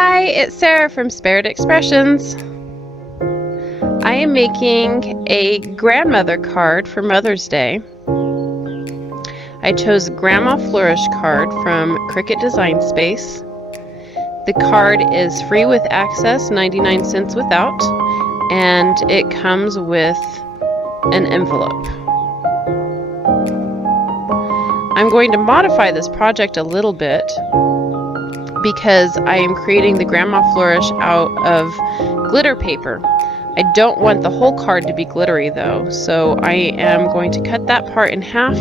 Hi, it's Sarah from Spirit Expressions. I am making a grandmother card for Mother's Day. I chose Grandma Flourish card from Cricut Design Space. The card is free with access, 99 cents without, and it comes with an envelope. I'm going to modify this project a little bit because I am creating the Grandma Flourish out of glitter paper. I don't want the whole card to be glittery though, so I am going to cut that part in half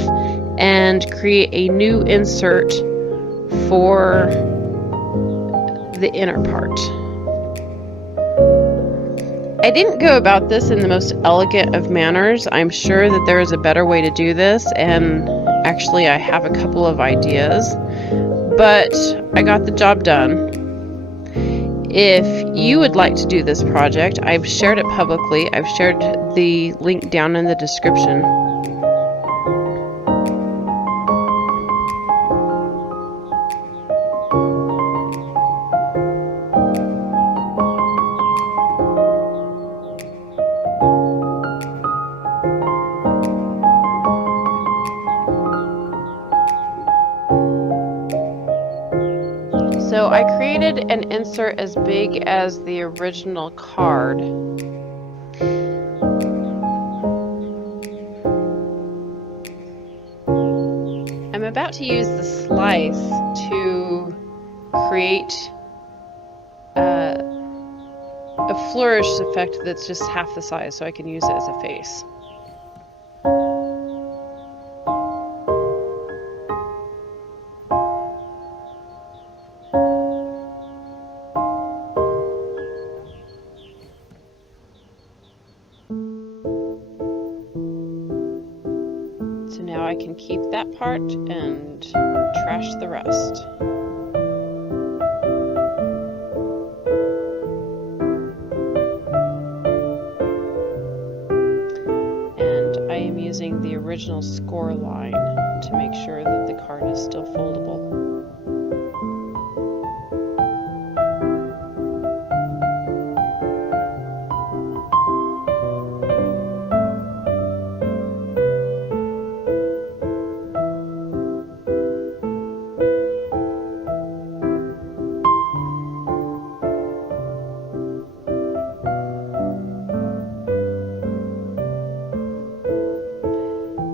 and create a new insert for the inner part. I didn't go about this in the most elegant of manners. I'm sure that there is a better way to do this, and actually I have a couple of ideas, but I got the job done. If you would like to do this project, I've shared it publicly. I've shared the link down in the description. So I created an insert as big as the original card. I'm about to use the slice to create a flourish effect that's just half the size, so I can use it as a face. So now I can keep that part and trash the rest. And I am using the original score line to make sure that the card is still foldable.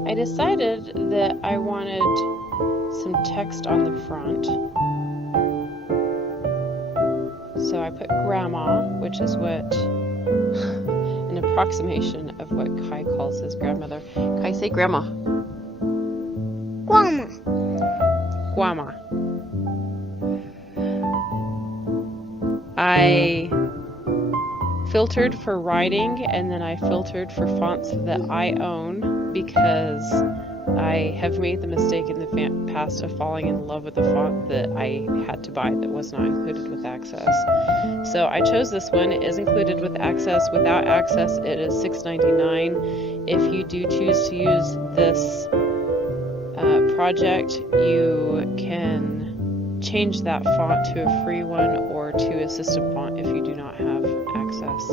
I decided that I wanted some text on the front, so I put Grandma, which is what an approximation of what Kai calls his grandmother. Kai, say Grandma. Grandma. Grandma. I filtered for writing, and then I filtered for fonts that I own, because I have made the mistake in the past of falling in love with a font that I had to buy that was not included with Access. So I chose this one. It is included with Access. Without Access, it is $6.99. If you do choose to use this project, you can change that font to a free one or to a system font if you do not have Access.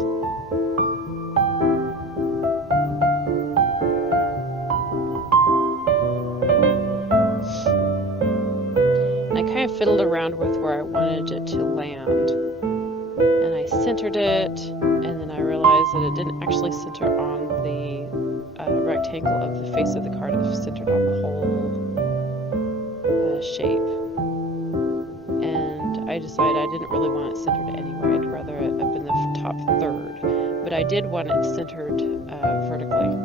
Fiddled around with where I wanted it to land, and I centered it, and then I realized that it didn't actually center on the rectangle of the face of the card. It was centered on the whole shape, and I decided I didn't really want it centered anywhere. I'd rather it up in the top third, but I did want it centered vertically.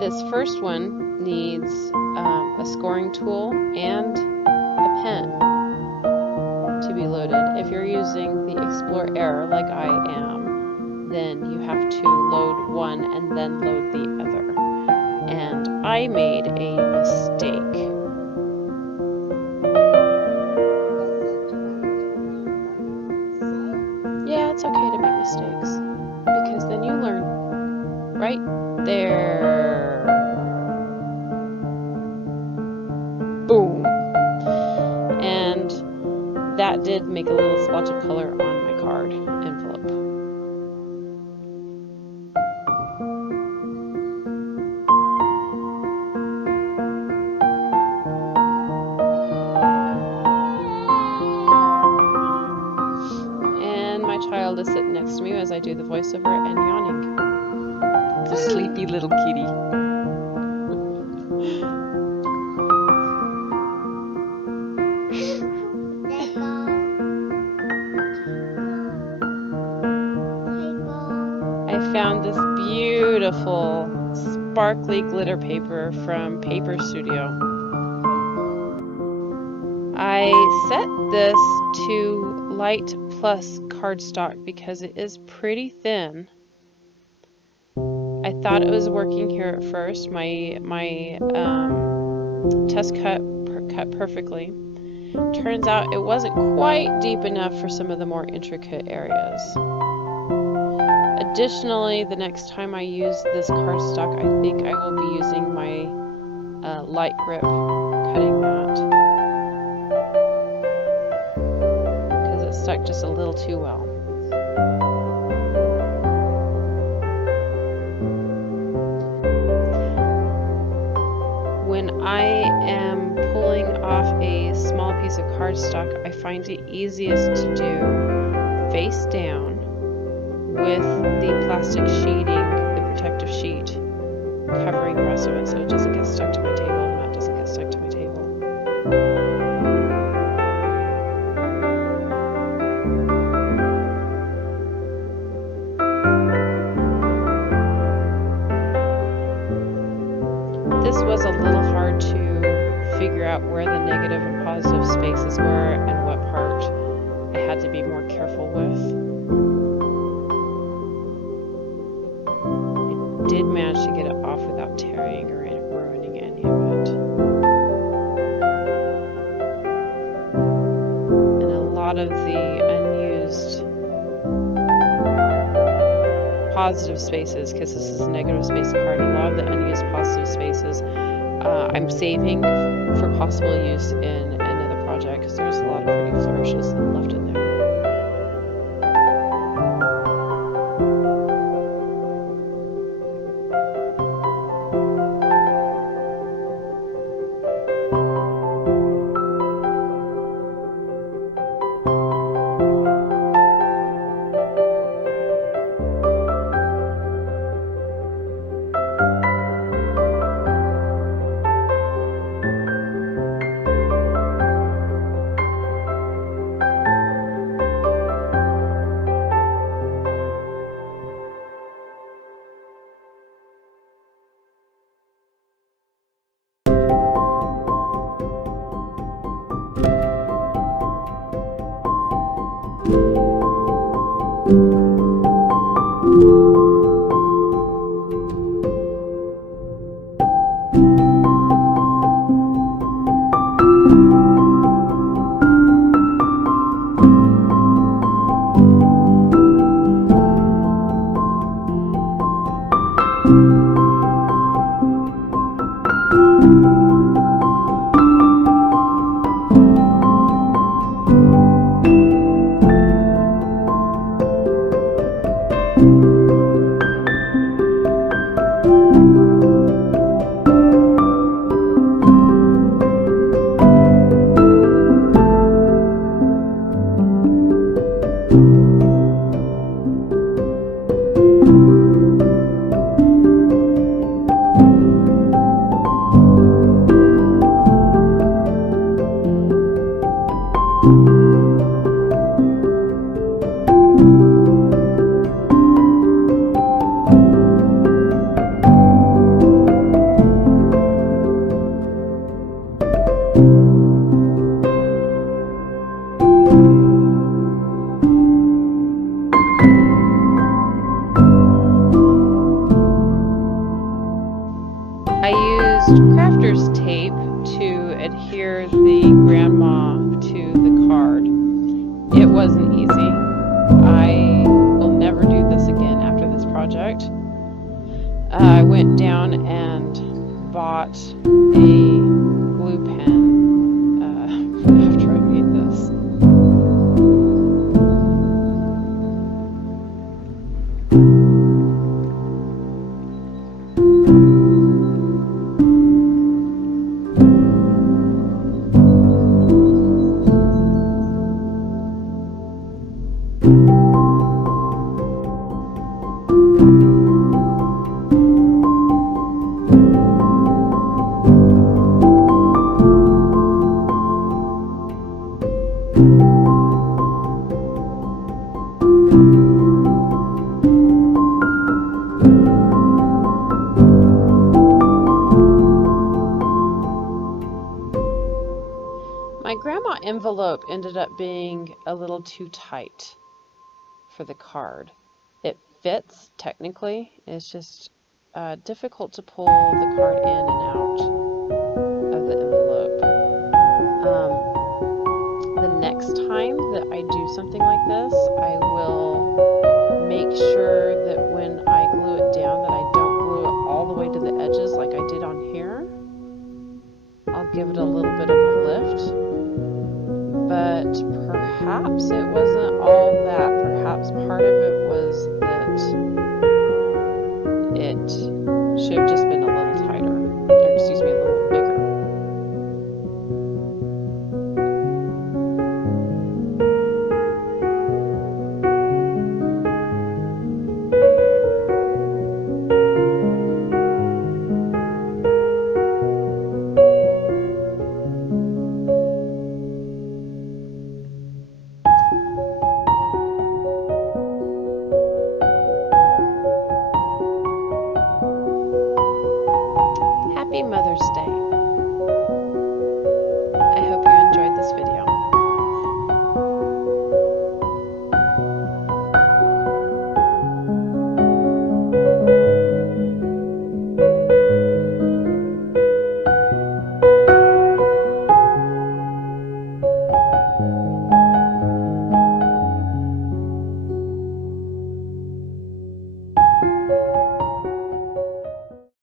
This first one needs a scoring tool and a pen to be loaded. If you're using the Explore Error like I am, then you have to load one and then load the other. and I made a mistake. Yeah, it's okay to make mistakes, because then you learn. Right there. Boom. And that did make a little splotch of color on my card envelope. And my child is sitting next to me as I do the voiceover and yawning. It's a sleepy little kitty. I found this beautiful sparkly glitter paper from Paper Studio. I set this to light plus cardstock because it is pretty thin. I thought it was working here at first. My test cut perfectly. Turns out it wasn't quite deep enough for some of the more intricate areas. Additionally, the next time I use this cardstock, I think I will be using my light grip cutting mat, because it stuck just a little too well. When I am pulling off a small piece of cardstock, I find it easiest to do face down with the plastic sheeting, the protective sheet, covering the rest of it so it doesn't get stuck to my table and that doesn't get stuck to my table. This was a little hard to figure out where the negative and positive spaces were and what part I had to be more careful with. Did manage to get it off without tearing or ruining any of it. And a lot of the unused positive spaces, because this is a negative space card, a lot of the unused positive spaces I'm saving for possible use in another project, because there's a lot of pretty flourishes left in there. crafter's tape to adhere the grandma to the card. It wasn't easy. I will never do this again after this project. I went down and bought a glue pen after I made this. My grandma envelope ended up being a little too tight for the card. It fits technically, it's just difficult to pull the card in and out of the envelope. The next time that I do something like this, I will make sure that when I glue it down that I don't glue it all the way to the edges like I did on here. I'll give it a little bit of a lift. But perhaps it wasn't all that. Perhaps part of it was that it should have just been